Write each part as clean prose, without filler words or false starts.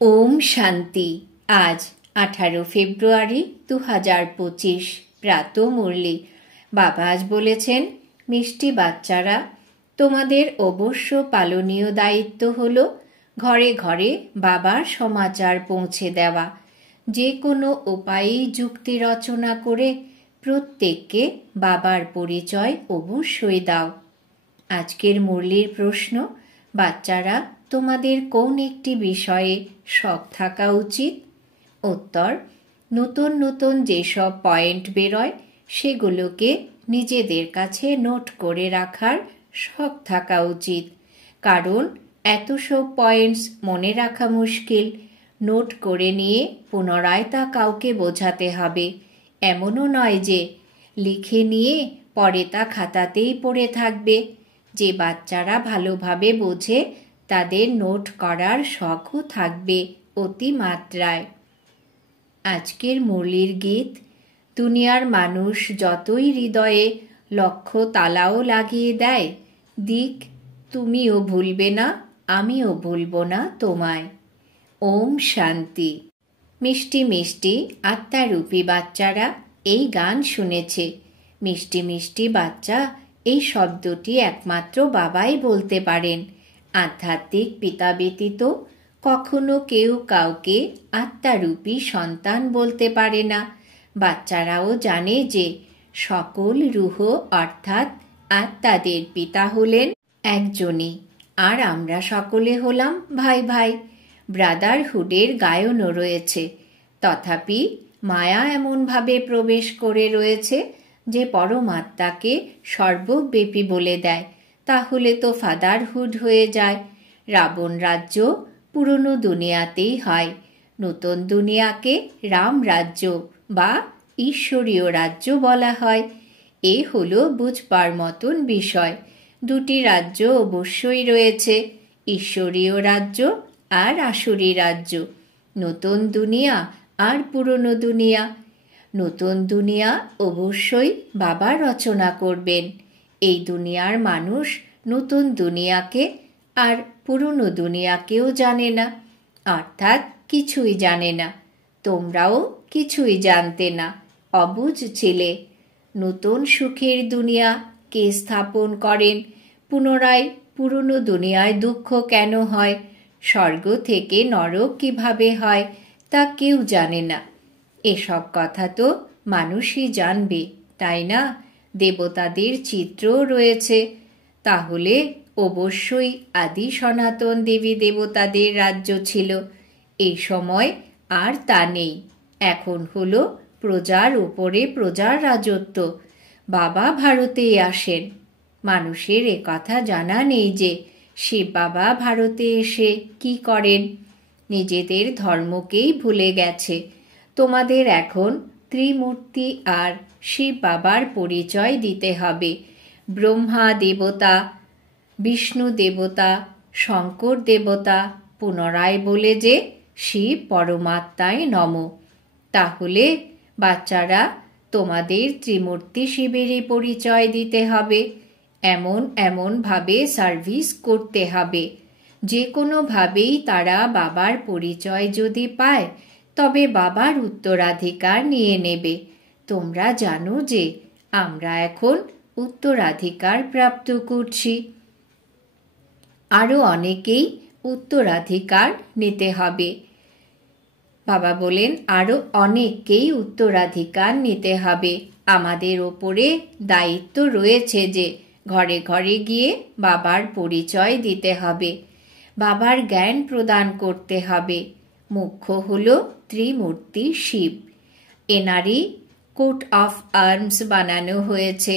ওম শান্তি। আজ 18 ফেব্রুয়ারি 2025 প্রাত মুরলি। বাবা আজ বলেছেন, মিষ্টি বাচ্চারা, তোমাদের অবশ্য পালনীয় দায়িত্ব হলো ঘরে ঘরে বাবার সমাচার পৌঁছে দেওয়া। যে কোনো উপায়েই যুক্তি রচনা করে প্রত্যেককে বাবার পরিচয় অবশ্যই দাও। আজকের মুরলির প্রশ্ন, বাচ্চারা, তোমাদের কোন একটি বিষয়ে শখ থাকা উচিত? উত্তর, নতুন নতুন যেসব পয়েন্ট বেরোয় সেগুলোকে নিজেদের কাছে নোট করে রাখার শখ থাকা উচিত। কারণ এত সব পয়েন্টস মনে রাখা মুশকিল। নোট করে নিয়ে পুনরায় তা কাউকে বোঝাতে হবে। এমনও নয় যে লিখে নিয়ে পরে তা খাতাতেই পড়ে থাকবে। যে বাচ্চারা ভালোভাবে বোঝে তাদের নোট করার শখও থাকবে অতিমাত্রায়। আজকের মুরলির গীত, দুনিয়ার মানুষ যতই হৃদয়ে লক্ষ তালাও লাগিয়ে দেয়, দিক তুমিও ভুলবে না, আমিও ভুলব না তোমায়। ওম শান্তি। মিষ্টি মিষ্টি আত্মারূপী বাচ্চারা এই গান শুনেছে। মিষ্টি মিষ্টি বাচ্চা এই শব্দটি একমাত্র বাবাই বলতে পারেন। আধ্যাত্মিক পিতা ব্যতীত কখনো কেউ কাউকে আত্মারূপী সন্তান বলতে পারে না। বাচ্চারাও জানে যে সকল রূহ অর্থাৎ আত্মাদের পিতা হলেন একজনই, আর আমরা সকলে হলাম ভাই ভাই। ব্রাদারহুডের গায়নও রয়েছে। তথাপি মায়া এমনভাবে প্রবেশ করে রয়েছে যে পরমাত্মাকে সর্বব্যাপী বলে দেয়। তাহলে তো ফাদারহুড হয়ে যায়। রাবণ রাজ্য পুরনো দুনিয়াতেই হয়, নতুন দুনিয়াকে রাম রাজ্য বা ঈশ্বরীয় রাজ্য বলা হয়। এ হলো বুঝবার মতন বিষয়। দুটি রাজ্য অবশ্যই রয়েছে, ঈশ্বরীয় রাজ্য আর আসুরি রাজ্য, নতুন দুনিয়া আর পুরনো দুনিয়া। নতুন দুনিয়া অবশ্যই বাবা রচনা করবেন। এই দুনিয়ার মানুষ নতুন দুনিয়াকে আর পুরনো দুনিয়াকেও জানে না, অর্থাৎ কিছুই জানে না। তোমরাও কিছুই জানতে না, অবুঝ ছিলে। নতুন সুখের দুনিয়া কে স্থাপন করেন? পুনরায় পুরনো দুনিয়ায় দুঃখ কেন হয়? স্বর্গ থেকে নরক কিভাবে হয় তা কেউ জানে না। এসব কথা তো মানুষই জানবে, তাই না? দেবতাদের চিত্রও রয়েছে। তাহলে অবশ্যই আদি সনাতন দেবী দেবতাদের রাজ্য ছিল। এই সময় আর তা নেই। এখন হলো প্রজার উপরে প্রজার রাজত্ব। বাবা ভারতেই আসেন। মানুষের কথা জানা নেই যে শিব বাবা ভারতে এসে কি করেন। নিজেদের ধর্মকেই ভুলে গেছে। তোমাদের এখন ত্রিমূর্তি আর শিব বাবার পরিচয় দিতে হবে। ব্রহ্মা দেবতা, বিষ্ণু দেবতা, শঙ্কর দেবতা, পুনরায় বলে যে শিব পরমাত্মায় নম। তাহলে বাচ্চারা, তোমাদের ত্রিমূর্তি শিবেরই পরিচয় দিতে হবে। এমন ভাবে সার্ভিস করতে হবে যে কোনোভাবেই তারা বাবার পরিচয় যদি পায় তবে বাবার উত্তরাধিকার নিয়ে নেবে। তোমরা জানো যে আমরা এখন উত্তরাধিকার প্রাপ্ত করছি। আরও অনেকেই উত্তরাধিকার নিতে হবে। বাবা বলেন, আরও অনেককেই উত্তরাধিকার নিতে হবে। আমাদের ওপরে দায়িত্ব রয়েছে যে ঘরে ঘরে গিয়ে বাবার পরিচয় দিতে হবে, বাবার জ্ঞান প্রদান করতে হবে। মুখ্য হল Trimurti Shiva. এনারই coat of arms বানানো হয়েছে।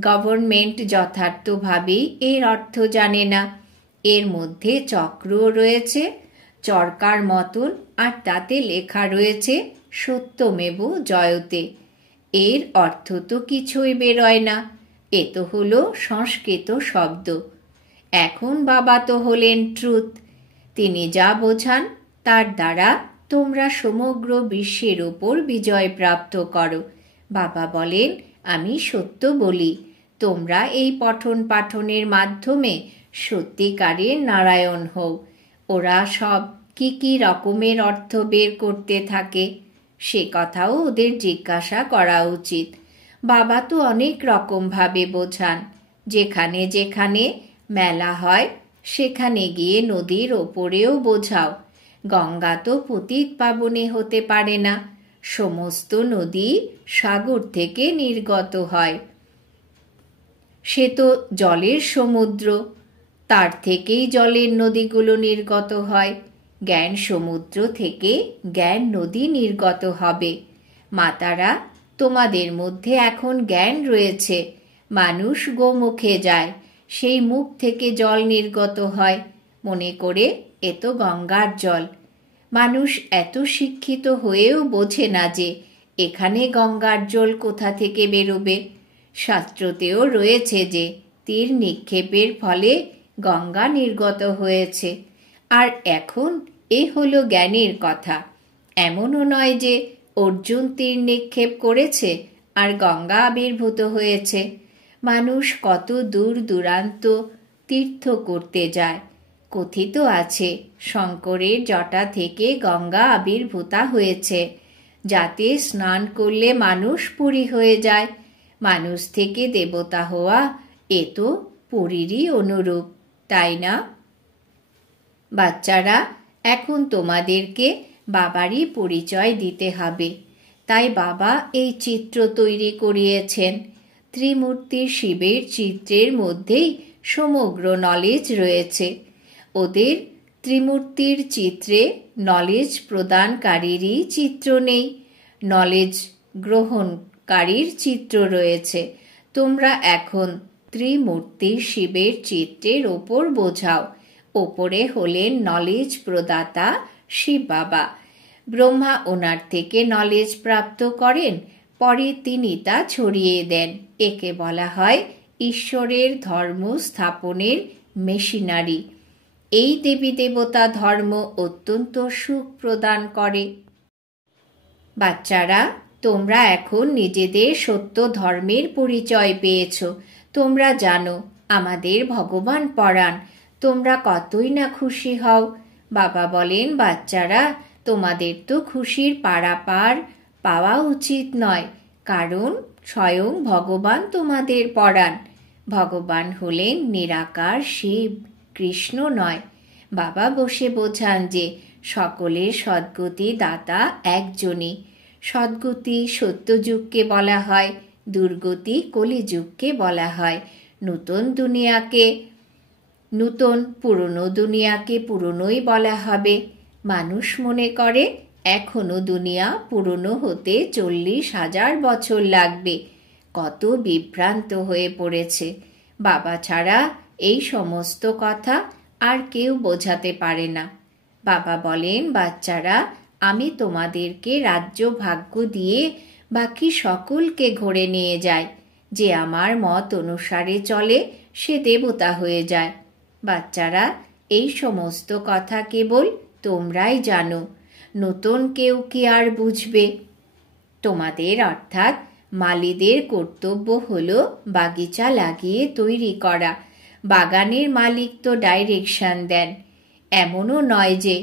গভর্নমেন্ট যথার্থভাবেই এর অর্থ জানে না। এর মধ্যে চক্রও রয়েছে চরকার মতন, আর তাতে লেখা রয়েছে সত্যমেব জয়তে। এর অর্থ তো কিছুই বেরোয় না। এ তো হলো সংস্কৃত শব্দ। এখন বাবা তো হলেন ট্রুথ। তিনি যা বোঝান তার দ্বারা তোমরা সমগ্র বিশ্বের উপর বিজয় প্রাপ্ত করো। বাবা বলেন, আমি সত্য বলি। তোমরা এই পঠন পাঠনের মাধ্যমে সত্যিকারের নারায়ণ হও। ওরা সব কি কি রকমের অর্থ বের করতে থাকে সে কথাও ওদের জিজ্ঞাসা করা উচিত। বাবা তো অনেক রকমভাবে বোঝান। যেখানে যেখানে মেলা হয় সেখানে গিয়ে নদীর ওপরেও বোঝাও। গঙ্গা তো পতিত পাবনে হতে পারে না, সমস্ত নদী সাগর থেকে নির্গত হয়। সে তো জলের সমুদ্র, তার থেকেই জলের নদীগুলো নির্গত হয়। জ্ঞান সমুদ্র থেকে জ্ঞান নদী নির্গত হবে। মাতারা, তোমাদের মধ্যে এখন জ্ঞান রয়েছে। মানুষ গোমুখে যায়, সেই মুখ থেকে জল নির্গত হয়, মনে করে এ তো গঙ্গার জল। মানুষ এত শিক্ষিত হয়েও বোঝে না যে এখানে গঙ্গার জল কোথা থেকে বেরোবে। শাস্ত্রতেও রয়েছে যে তীর নিক্ষেপের ফলে গঙ্গা নির্গত হয়েছে। আর এখন এ হলো জ্ঞানের কথা। এমনও নয় যে অর্জুন তীর নিক্ষেপ করেছে আর গঙ্গা আবির্ভূত হয়েছে। মানুষ কত দূর দূরান্ত তীর্থ করতে যায়। কথিত আছে শঙ্করের জটা থেকে গঙ্গা আবির্ভূতা হয়েছে, যাতে স্নান করলে মানুষ পুরী হয়ে যায়। মানুষ থেকে দেবতা হওয়া এ তো পুরীরই অনুরূপ, তাই না? বাচ্চারা, এখন তোমাদেরকে বাবারই পরিচয় দিতে হবে। তাই বাবা এই চিত্র তৈরি করিয়েছেন। ত্রিমূর্তির শিবের চিত্রের মধ্যেই সমগ্র নলেজ রয়েছে। ওদের ত্রিমূর্তির চিত্রে নলেজ প্রদানকারীরই চিত্র নেই, নলেজ গ্রহণকারীর চিত্র রয়েছে। তোমরা এখন ত্রিমূর্তির শিবের চিত্রের ওপর বোঝাও। ওপরে হলেন নলেজ প্রদাতা শিব বাবা। ব্রহ্মা ওনার থেকে নলেজ প্রাপ্ত করেন, পরে তিনি তা ছড়িয়ে দেন। একে বলা হয় ঈশ্বরের ধর্ম স্থাপনের মেশিনারি। এই দেবী দেবতা ধর্ম অত্যন্ত সুখ প্রদান করে। বাচ্চারা, তোমরা এখন নিজেদের সত্য ধর্মের পরিচয় পেয়েছ। তোমরা জানো আমাদের ভগবান পরাণ। তোমরা কতই না খুশি হও। বাবা বলেন, বাচ্চারা, তোমাদের তো খুশির পারাপার পাওয়া উচিত নয়, কারণ স্বয়ং ভগবান তোমাদের পরাণ। ভগবান হলেন নিরাকার শিব, কৃষ্ণ নয়। বাবা বসে বোঝান যে সকলের সদ্গতি দাতা একজনই। সদ্গতি সত্যযুগকে বলা হয়, দুর্গতি কলিযুগকে বলা হয়। নূতন পুরনো দুনিয়াকে পুরনোই বলা হবে। মানুষ মনে করে এখনো দুনিয়া পুরনো হতে 40,000 বছর লাগবে। কত বিভ্রান্ত হয়ে পড়েছে। বাবা ছাড়া এই সমস্ত কথা আর কেউ বোঝাতে পারে না। বাবা বলেন, বাচ্চারা, আমি তোমাদেরকে রাজ্য ভাগ্য দিয়ে বাকি সকলকে ঘরে নিয়ে যাই। যে আমার মত অনুসারে চলে সে দেবতা হয়ে যায়। বাচ্চারা, এই সমস্ত কথা কেবল তোমরাই জানো, নতুন কেউ কি আর বুঝবে? তোমাদের অর্থাৎ মালিদের কর্তব্য হলো বাগিচা লাগিয়ে তৈরি করা। বাগানের মালিক তো ডাইরেকশন দেন। এমনও নয় যে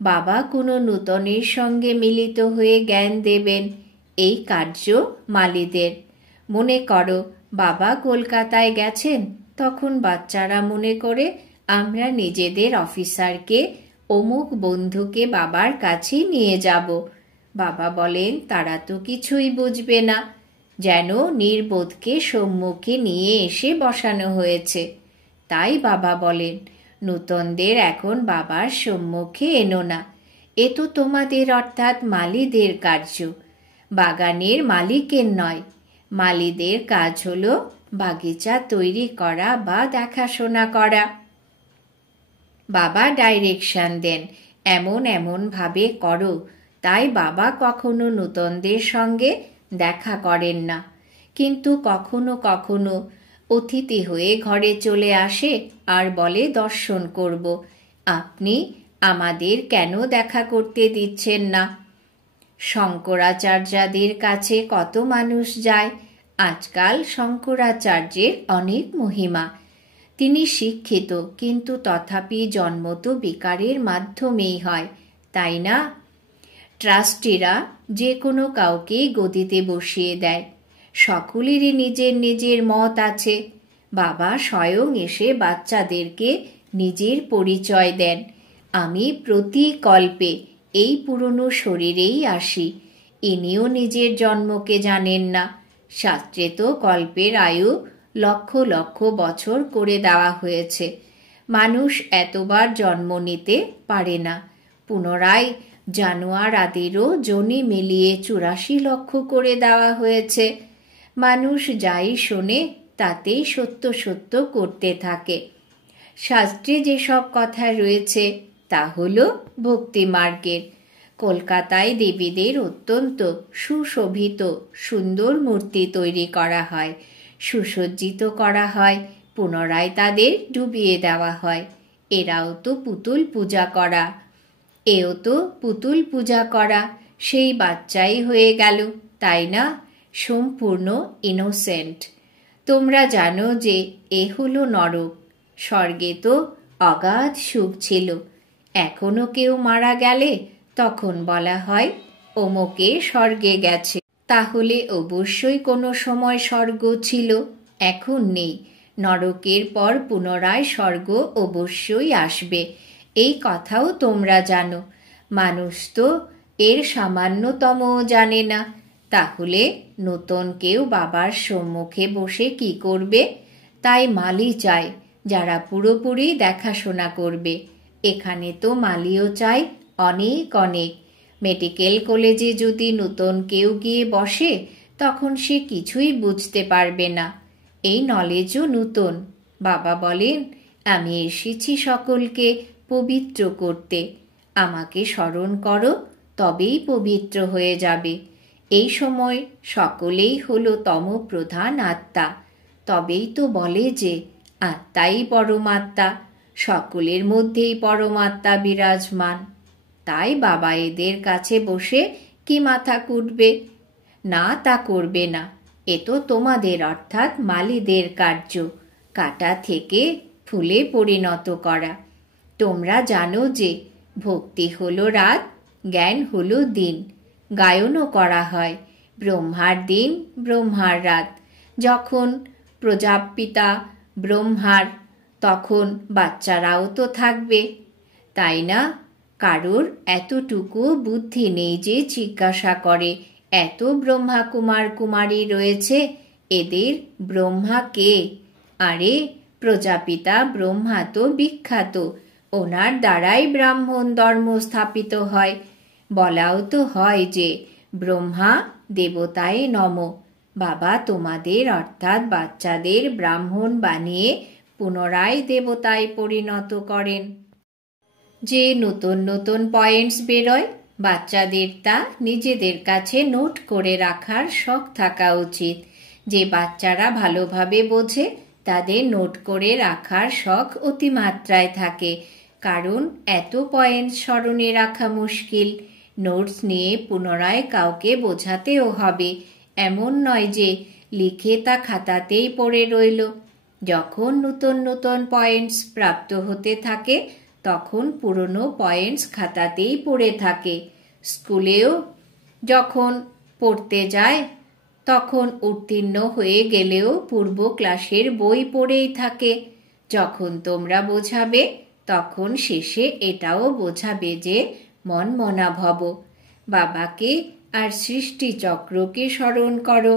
বাবা কোনো নূতনের সঙ্গে মিলিত হয়ে জ্ঞান দেবেন। এই কার্য মালিদের। মনে করো বাবা কলকাতায় গেছেন, তখন বাচ্চারা মনে করে আমরা নিজেদের অফিসারকে অমুক বন্ধুকে বাবার কাছে নিয়ে যাব। বাবা বলেন, তারা তো কিছুই বুঝবে না, যেন নির্বোধকে সম্মুখে নিয়ে এসে বসানো হয়েছে। তাই বাবা বলেন, নূতনদের এখন বাবার সম্মুখে এনো না। এ তো তোমাদের অর্থাৎ মালিদের কার্য, বাগানের মালিকের নয়। মালিদের কাজ হলো বাগিচা তৈরি করা বা দেখাশোনা করা। বাবা ডাইরেকশন দেন, এমন এমন ভাবে করো। তাই বাবা কখনো নূতনদের সঙ্গে দেখা করেন না, কিন্তু কখনো কখনো অতিথি হয়ে ঘরে চলে আসে আর বলে দর্শন করব। আপনি আমাদের কেন দেখা করতে দিচ্ছেন না? শঙ্করাচার্যদের কাছে কত মানুষ যায়। আজকাল শঙ্করাচার্যের অনেক মহিমা। তিনি শিক্ষিত, কিন্তু তথাপি জন্ম তো বিকারের মাধ্যমেই হয়, তাই না? ট্রাস্টিরা যে কোনো কাউকেই গদিতে বসিয়ে দেয়। সকলেরই নিজের নিজের মত আছে। বাবা স্বয়ং এসে বাচ্চাদেরকে নিজের পরিচয় দেন। আমি প্রতি কল্পে এই পুরনো শরীরেই আসি। ইনিও নিজের জন্মকে জানেন না। শাস্ত্রে তো কল্পের আয়ু লক্ষ লক্ষ বছর করে দেওয়া হয়েছে। মানুষ এতবার জন্ম নিতে পারে না। পুনরায় জানোয়ার আদিরও যোনি মিলিয়ে 84 লক্ষ করে দেওয়া হয়েছে। মানুষ যাই শোনে তাতেই সত্য সত্য করতে থাকে। শাস্ত্রে যেসব কথা রয়েছে তা হল ভক্তিমার্গের। কলকাতায় দেবীদের অত্যন্ত সুশোভিত সুন্দর মূর্তি তৈরি করা হয়, সুসজ্জিত করা হয়, পুনরায় তাদের ডুবিয়ে দেওয়া হয়। এরাও তো পুতুল পূজা করা, এও তো পুতুল পূজা করা। সেই বাচ্চাই হয়ে গেল, তাই না? সম্পূর্ণ ইনোসেন্ট। তোমরা জানো যে এ হলো নরক। স্বর্গে তো অগাধ সুখ ছিল। এখনো কেউ মারা গেলে তখন বলা হয় অমুকে স্বর্গে গেছে। তাহলে অবশ্যই কোনো সময় স্বর্গ ছিল, এখন নেই। নরকের পর পুনরায় স্বর্গ অবশ্যই আসবে, এই কথাও তোমরা জানো। মানুষ তো এর সামান্যতমও জানে না। তাহলে নতুন কেউ বাবার সম্মুখে বসে কি করবে? তাই মালি চায়, যারা পুরোপুরি দেখাশোনা করবে। এখানে তো মালিও চাই অনেক অনেক। মেডিকেল কলেজে যদি নতুন কেউ গিয়ে বসে, তখন সে কিছুই বুঝতে পারবে না। এই নলেজও নতুন। বাবা বলেন, আমি এসেছি সকলকে পবিত্র করতে। আমাকে স্মরণ করো, তবেই পবিত্র হয়ে যাবে। এই সময় সকলেই হলো তমপ্রধান আত্মা। তবেই তো বলে যে আত্মাই পরমাত্মা, সকলের মধ্যেই পরমাত্মা বিরাজমান। তাই বাবা এদের কাছে বসে কি মাথা কুটবে? না, তা করবে না। এ তো তোমাদের অর্থাৎ মালিদের কার্য, কাটা থেকে ফুলে পরিণত করা। তোমরা জানো যে ভক্তি হলো রাত, জ্ঞান হলো দিন। গায়নও করা হয়, ব্রহ্মার দিন ব্রহ্মার রাত। যখন প্রজাপিতা ব্রহ্মার, তখন বাচ্চারাও তো থাকবে, তাই না? কারোর এতটুকু বুদ্ধি নেই যে জিজ্ঞাসা করে এত ব্রহ্মা কুমার কুমারী রয়েছে, এদের ব্রহ্মা কে? আরে প্রজাপিতা ব্রহ্মা তো বিখ্যাত, ওনার দ্বারাই ব্রাহ্মণ ধর্ম স্থাপিত হয়। বলাও তো হয় যে ব্রহ্মা দেবতায় নম। বাবা তোমাদের অর্থাৎ বাচ্চাদের ব্রাহ্মণ বানিয়ে পুনরায় দেবতায় পরিণত করেন। যে নতুন নতুন পয়েন্টস বেরোয়, বাচ্চাদের তা নিজেদের কাছে নোট করে রাখার শখ থাকা উচিত। যে বাচ্চারা ভালোভাবে বোঝে তাদের নোট করে রাখার শখ অতিমাত্রায় থাকে, কারণ এত পয়েন্ট স্মরণে রাখা মুশকিল। নোটস নিয়ে পুনরায় কাউকে বোঝাতেও হবে, এমন নয় যে লিখে তা খাতাতেই পড়ে রইল। যখন নতুন নতুন পয়েন্টস প্রাপ্ত হতে থাকে, তখন পুরনো পয়েন্টস খাতাতেই পড়ে থাকে। স্কুলেও যখন পড়তে যায়, তখন উত্তীর্ণ হয়ে গেলেও পূর্ব ক্লাসের বই পড়েই থাকে। যখন তোমরা বোঝাবে, তখন শেষে এটাও বোঝাবে যে মন মনা ভব। বাবাকে আর সৃষ্টি চক্রকে স্মরণ করো।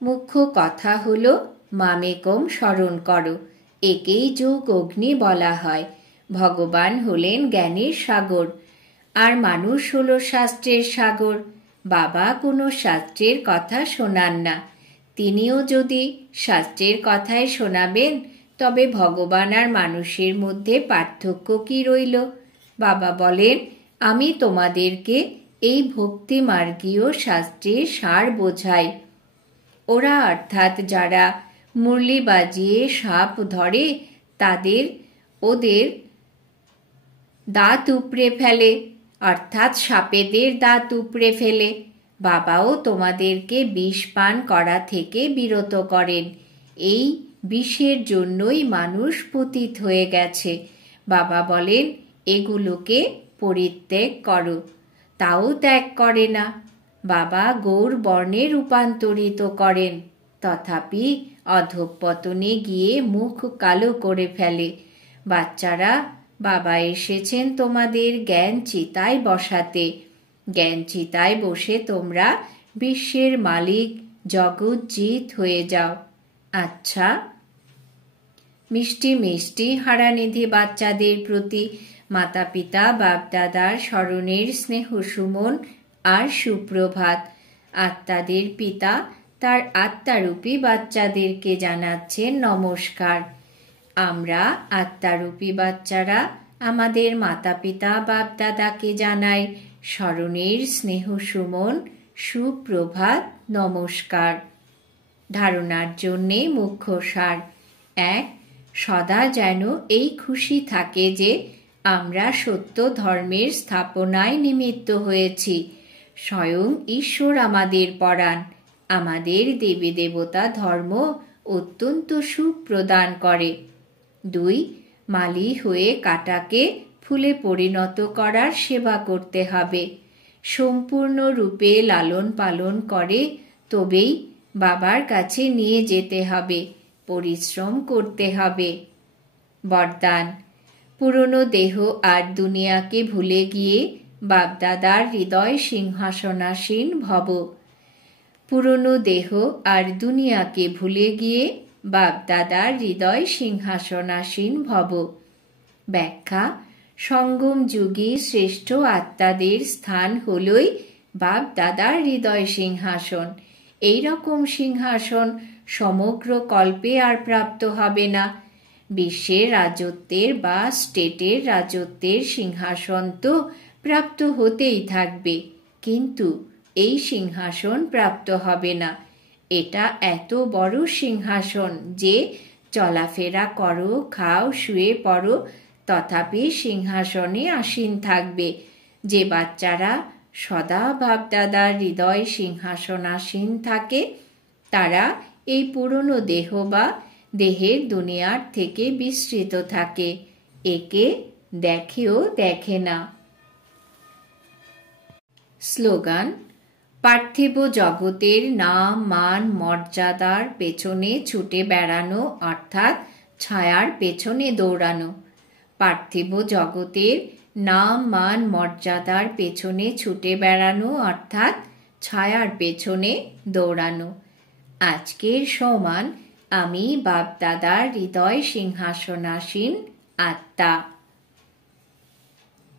মুখ্য কথা হলো মামেকম স্মরণ করো। একেই যোগ অগ্নি বলা হয়। ভগবান হলেন জ্ঞানের সাগর, আর মানুষ হলো শাস্ত্রের সাগর। বাবা কোনো শাস্ত্রের কথা শোনান না। তিনিও যদি শাস্ত্রের কথাই শোনাবেন, তবে ভগবান আর মানুষের মধ্যে পার্থক্য কি রইল? বাবা বলেন, আমি তোমাদেরকে এই ভক্তি মার্গীয় শাস্ত্রের সার বোঝাই। ওরা অর্থাৎ যারা মুরলি বাজিয়ে সাপ ধরে, ওদের দাঁত উপড়ে ফেলে, অর্থাৎ সাপেদের দাঁত উপড়ে ফেলে। বাবাও তোমাদেরকে বিষ পান করা থেকে বিরত করেন। এই বিষের জন্যই মানুষ পতিত হয়ে গেছে। বাবা বলেন এগুলোকে পরিত্যাগ করো, তাও ত্যাগ করে না। বাবা গৌর বর্ণে রূপান্তরিত করেন, তথাপি অধঃপতনে গিয়ে মুখ কালো করে ফেলে। বাচ্চারা, বাবা এসেছেন তোমাদের জ্ঞান চিতায় বসাতে। জ্ঞান চিতায় বসে তোমরা বিশ্বের মালিক জগৎজিৎ হয়ে যাও। আচ্ছা। মিষ্টি মিষ্টি হারানিধি বাচ্চাদের প্রতি মাতা পিতা বাপদাদার স্মরণের স্নেহ সুমন আর সুপ্রভাত। আত্মাদের পিতা তার আত্মারূপী বাচ্চাদেরকে জানাচ্ছেন নমস্কার। আমরা আত্মারূপী বাচ্চারা আমাদের মাতা পিতা বাপদাদাকে জানাই স্মরণের স্নেহ সুমন সুপ্রভাত নমস্কার। ধারণার জন্যে মুখ্য সার। 1. সদা যেন এই খুশি থাকে যে আমরা সত্য ধর্মের স্থাপনায় নিমিত্ত হয়েছি। স্বয়ং ঈশ্বর আমাদের পরাণ। আমাদের দেবী দেবতা ধর্ম অত্যন্ত সুখ প্রদান করে। 2. মালি হয়ে কাটাকে ফুলে পরিণত করার সেবা করতে হবে। সম্পূর্ণরূপে লালন পালন করে তবেই বাবার কাছে নিয়ে যেতে হবে। পরিশ্রম করতে হবে। বরদান। পুরনো দেহ আর দুনিয়াকে ভুলে গিয়ে বাপদাদার হৃদয় সিংহাসনাসীন ভব। পুরনো দেহ আর দুনিয়াকে ভুলে গিয়ে বাপদাদার হৃদয় সিংহাসনাসীন ভব। ব্যাখ্যা। সঙ্গম যুগে শ্রেষ্ঠ আত্মাদের স্থান হলই বাপদাদার হৃদয় সিংহাসন। এই রকম সিংহাসন সমগ্র কল্পে আর প্রাপ্ত হবে না। বিশ্বের রাজত্বের বা স্টেটের রাজত্বের সিংহাসন তো প্রাপ্ত হতেই থাকবে, কিন্তু এই সিংহাসন প্রাপ্ত হবে না। এটা এত বড় সিংহাসন যে চলাফেরা করো, খাও, শুয়ে পড়ো, তথাপি সিংহাসনে আসীন থাকবে। যে বাচ্চারা সদা বাপদাদার হৃদয় সিংহাসনাসীন থাকে তারা এই পুরনো দেহ বা দেহের দুনিয়ার থেকে বিস্তৃত থাকে। একে দেখেও দেখে না। স্লোগান। পার্থিব জগতের নাম মান মর্যাদার পেছনে ছুটে বেড়ানো অর্থাৎ ছায়ার পেছনে দৌড়ানো। পার্থিব জগতের নাম মান মর্যাদার পেছনে ছুটে বেড়ানো অর্থাৎ ছায়ার পেছনে দৌড়ানো। আজকের সমান আমি বাপদাদার হৃদয় সিংহাসনাসীন আত্মা।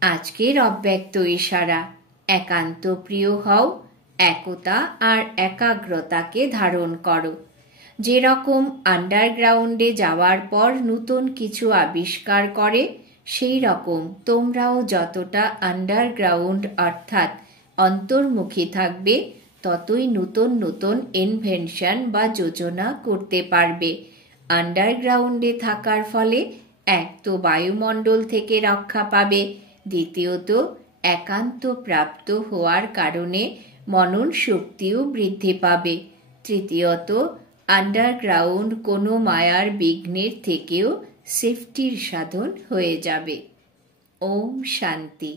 আজকের অব্যক্ত ইশারা। একান্ত প্রিয় হও, একতা আর একাগ্রতাকে ধারণ করো। যেরকম আন্ডারগ্রাউন্ডে যাওয়ার পর নতুন কিছু আবিষ্কার করে, সেই রকম তোমরাও যতটা আন্ডারগ্রাউন্ড অর্থাৎ অন্তর্মুখী থাকবে ততই নতুন নতুন ইনভেনশন বা যোজনা করতে পারবে। আন্ডারগ্রাউন্ডে থাকার ফলে এক তো বায়ুমণ্ডল থেকে রক্ষা পাবে, দ্বিতীয়ত একান্ত প্রাপ্ত হওয়ার কারণে মনন শক্তিও বৃদ্ধি পাবে, তৃতীয়ত আন্ডারগ্রাউন্ড কোনো মায়ার বিঘ্নের থেকেও সেফটির সাধন হয়ে যাবে। ওম শান্তি।